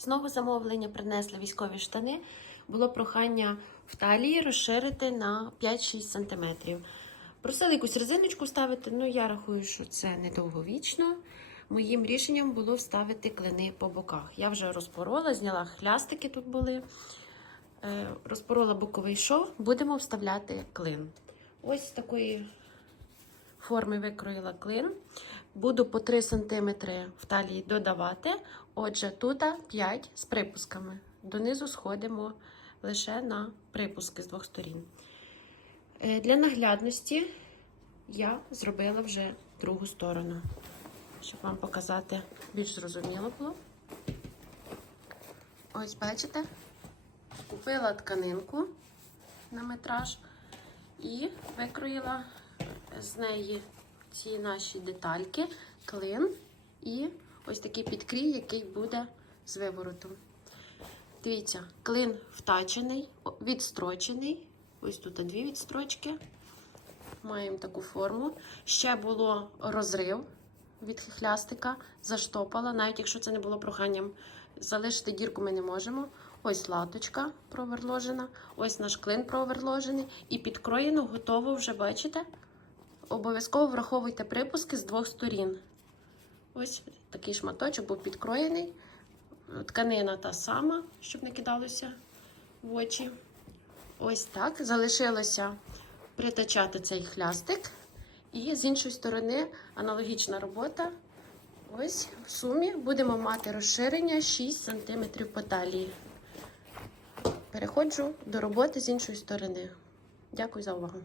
Знову замовлення принесли військові штани. Було прохання в талії розширити на 5-6 см. Просили якусь резиночку ставити, ну я рахую, що це недовговічно. Моїм рішенням було вставити клини по боках. Я вже розпорола, зняла хлястики тут були. Е, Розпорола боковий шов, будемо вставляти клин. Ось такої форми викроїла клин. Буду по 3 см в талії додавати. Отже, тут 5 з припусками. Донизу сходимо лише на припуски з двох сторін. Е, Для наглядності я зробила вже другу сторону, щоб вам показати більш зрозуміло було. Ось бачите? Купила тканинку на метраж і викроїла з неї ці наші детальки, клин і ось такий підкрій, який буде з виворотом. Дивіться, клин втачений, відстрочений. Ось тут дві відстрочки. Маємо таку форму. Ще було розрив від хлястика, заштопала, навіть якщо це не було проханням, залишити дірку ми не можемо. Ось латочка проверложена, ось наш клин проверложений. І підкроєно готово вже, бачите? Обов'язково враховуйте припуски з двох сторін. Ось такий шматочок був підкроєний. Тканина та сама, щоб не кидалося в очі. Ось так. Залишилося притачати цей хлястик. І з іншої сторони аналогічна робота. Ось в сумі будемо мати розширення 6 см по талії. Переходжу до роботи з іншої сторони. Дякую за увагу.